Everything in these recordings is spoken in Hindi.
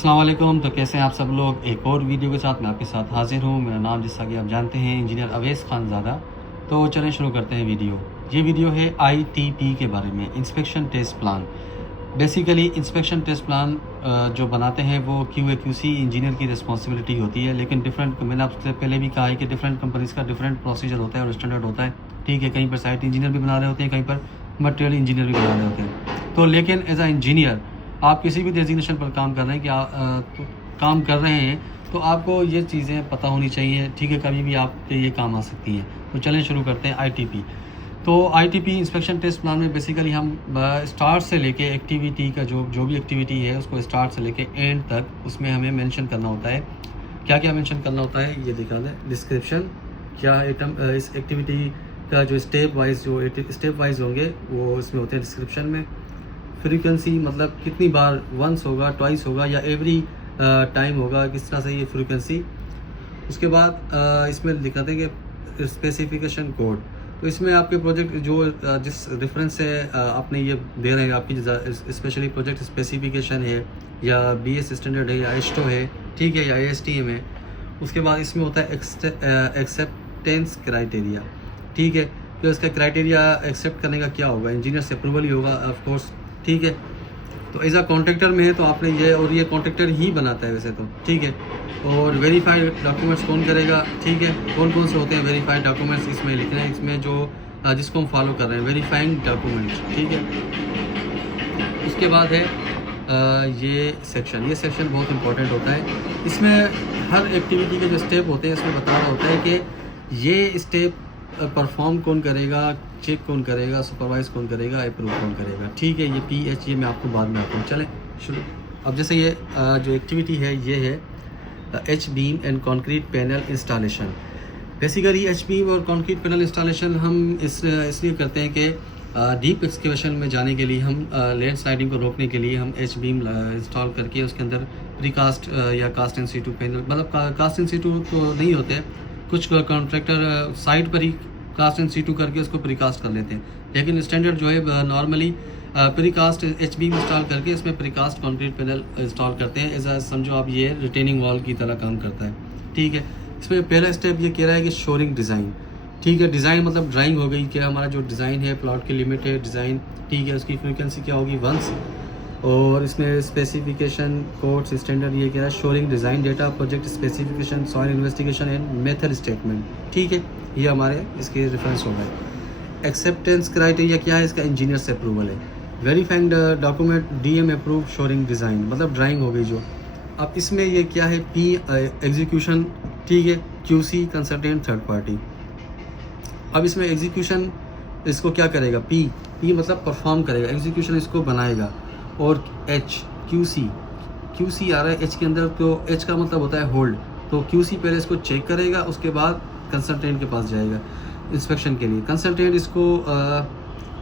अस्सलाम वालेकुम। तो कैसे हैं आप सब लोग। एक और वीडियो के साथ मैं आपके साथ हाजिर हूँ। मेरा नाम जैसा कि आप जानते हैं इंजीनियर अवैस खानज़ादा। तो चलें शुरू करते हैं वीडियो। ये वीडियो है ITP के बारे में, inspection test plan. Basically inspection test plan जो बनाते हैं वो QA/QC इंजीनियर की रिस्पॉन्सिबिलिटी होती है, लेकिन मैंने आपसे पहले भी कहा है कि डिफरेंट कंपनीज़ का डिफरेंट प्रोसीजर होता है और स्टैंडर्ड होता है। ठीक है, कहीं पर साइट इंजीनियर भी बना रहे होते हैं, कहीं पर मटेरियल इंजीनियर भी बना रहे होते हैं। तो लेकिन एज अ इंजीनियर आप किसी भी डेजिग्नेशन पर काम कर रहे हैं तो काम कर रहे हैं तो आपको ये चीज़ें पता होनी चाहिए। ठीक है, कभी भी आपके ये काम आ सकती हैं। तो चलें शुरू करते हैं ITP। तो ITP इंस्पेक्शन टेस्ट प्लान में बेसिकली हम स्टार्ट से लेके एक्टिविटी का जो भी एक्टिविटी है उसको स्टार्ट से लेके एंड तक उसमें हमें मेंशन करना होता है। क्या क्या मेंशन करना होता है ये दिखा दें। डिस्क्रिप्शन, क्या आइटम इस एक्टिविटी का जो स्टेप वाइज होंगे वो इसमें होते हैं डिस्क्रिप्शन में। फ्रीक्वेंसी मतलब कितनी बार, वंस होगा, ट्वाइस होगा या एवरी टाइम होगा, किस तरह से ये फ्रीक्वेंसी। उसके बाद इसमें दिखाते हैं कि स्पेसिफिकेशन कोड। तो इसमें आपके प्रोजेक्ट जो जिस रेफरेंस से आपने ये दे रहे हैं, आपकी स्पेशली प्रोजेक्ट स्पेसिफिकेशन है या BS स्टैंडर्ड है या AASHTO है, ठीक है, या ASTM है। उसके बाद इसमें होता है एक्सेप्टेंस क्राइटेरिया। ठीक है, तो इसका क्राइटेरिया एक्सेप्ट करने का क्या होगा, इंजीनियर से अप्रूवल ही होगा ऑफ कोर्स। ठीक है, तो एज अ कॉन्ट्रैक्टर में है तो आपने ये कॉन्ट्रैक्टर ही बनाता है वैसे तो। ठीक है, और वेरीफाइड डॉक्यूमेंट्स कौन करेगा। ठीक है, कौन कौन से होते हैं वेरीफाइड डॉक्यूमेंट्स इसमें लिखना है, इसमें जो जिसको हम फॉलो कर रहे हैं, वेरीफाइंग डॉक्यूमेंट्स। ठीक है, उसके बाद है ये सेक्शन बहुत इंपॉर्टेंट होता है। इसमें हर एक्टिविटी के जो स्टेप होते हैं इसमें बता रहा होता है कि ये स्टेप परफॉर्म कौन करेगा, चेक कौन करेगा, सुपरवाइज कौन करेगा, अप्रूव कौन करेगा। ठीक है, ये PH ये मैं आपको बाद में आता हूँ। चलें शुरू। अब जैसे ये जो एक्टिविटी है ये है H-beam and concrete panel installation. Basically H-beam और कंक्रीट पैनल इंस्टॉलेशन हम इसलिए करते हैं कि डीप एक्सकेवेशन में जाने के लिए हम लैंड स्लाइडिंग को रोकने के लिए हम H-beam इंस्टॉल करके उसके अंदर प्रीकास्ट या कास्ट इन सीटू पैनल, मतलब कास्ट इन सीटू तो नहीं होते, कुछ कॉन्ट्रैक्टर साइट पर ही कास्ट इन सीटू करके उसको प्रीकास्ट कर लेते हैं, लेकिन स्टैंडर्ड जो है नॉर्मली प्रीकास्ट H-beam इंस्टॉल करके इसमें प्रीकास्ट कंक्रीट पैनल इंस्टॉल करते हैं। ऐसा समझो आप ये रिटेनिंग वॉल की तरह काम करता है। ठीक है, इसमें पहला स्टेप ये कह रहा है कि शोरिंग डिज़ाइन। ठीक है, डिज़ाइन मतलब ड्राइंग हो गई, क्या हमारा जो डिज़ाइन है प्लॉट की लिमिट है डिज़ाइन। ठीक है, उसकी फ्रीक्वेंसी क्या होगी, वंस। और इसमें स्पेसिफिकेशन कोड्स स्टैंडर्ड ये कह रहा है shoring design data, project specification, soil investigation and method statement. ठीक है, ये हमारे इसके रेफरेंस हो गए। एक्सेप्टेंस क्राइटेरिया क्या है इसका, इंजीनियर से अप्रूवल है। Verifying document DM approve shoring design, मतलब ड्राइंग हो गई जो। अब इसमें ये क्या है, P एग्जीक्यूशन। ठीक है, QC कंसल्टेंट थर्ड पार्टी। अब इसमें एग्जीक्यूशन इसको क्या करेगा, P मतलब परफॉर्म करेगा, एग्जीक्यूशन इसको बनाएगा। और QC आ रहा है H के अंदर, तो H का मतलब होता है होल्ड। तो QC पहले इसको चेक करेगा, उसके बाद कंसल्टेंट के पास जाएगा इंस्पेक्शन के लिए। कंसल्टेंट इसको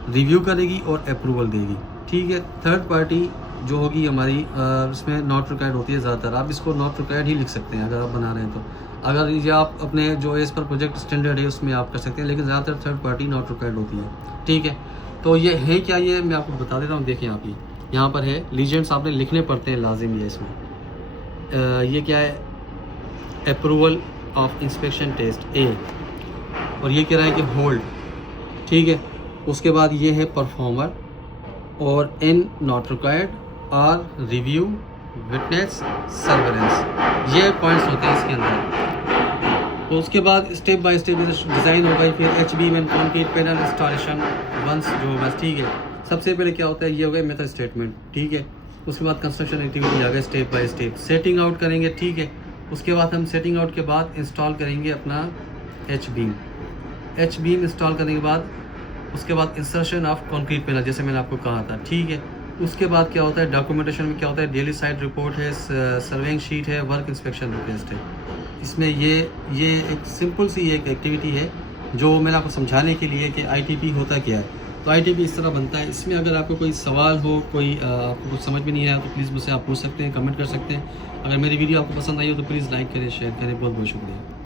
रिव्यू करेगी और अप्रूवल देगी। ठीक है, थर्ड पार्टी जो होगी हमारी इसमें नॉट रिक्वायर्ड होती है ज़्यादातर। आप इसको नॉट रिक्वायर्ड ही लिख सकते हैं अगर आप बना रहे हैं तो। अगर ये आप अपने जो एज पर प्रोजेक्ट स्टैंडर्ड है उसमें आप कर सकते हैं, लेकिन ज़्यादातर थर्ड पार्टी नॉट रिक्वायर्ड होती है। ठीक है, तो ये है क्या, ये मैं आपको बता दे रहा हूँ। देखिए आप यहाँ पर है लीजेंड्स आपने लिखने पड़ते हैं लाजिम है इसमें। ये क्या है, approval of inspection test A, और ये कह रहा है कि होल्ड। ठीक है, उसके बाद ये है परफॉर्मर और N not required, R review, witness, surveillance. ये पॉइंट्स होते हैं इसके अंदर। तो उसके बाद स्टेप बाय स्टेप डिज़ाइन हो गई, फिर H-beam and concrete panel installation once जो बस। ठीक है, सबसे पहले क्या होता है, ये हो गया मेथड स्टेटमेंट। ठीक है, उसके बाद कंस्ट्रक्शन एक्टिविटी आ गई step by step, setting out करेंगे। ठीक है, उसके बाद हम सेटिंग आउट के बाद इंस्टॉल करेंगे अपना H-beam इंस्टॉल करने के बाद उसके बाद इंसर्शन ऑफ कंक्रीट पैनल, जैसे मैंने आपको कहा था। ठीक है, उसके बाद क्या होता है, डॉक्यूमेंटेशन में क्या होता है, डेली साइट रिपोर्ट है, सर्वेइंग शीट है, वर्क इंस्पेक्शन रिक्वेस्ट है। इसमें ये एक सिंपल सी एक एक्टिविटी है जो मैंने आपको समझाने के लिए कि ITP होता क्या है। तो ITP इस तरह बनता है। इसमें अगर आपको कोई सवाल हो, कोई आपको कुछ समझ में नहीं आया तो प्लीज़ मुझसे आप पूछ सकते हैं, कमेंट कर सकते हैं। अगर मेरी वीडियो आपको पसंद आई हो तो प्लीज़ लाइक करें, शेयर करें। बहुत बहुत शुक्रिया।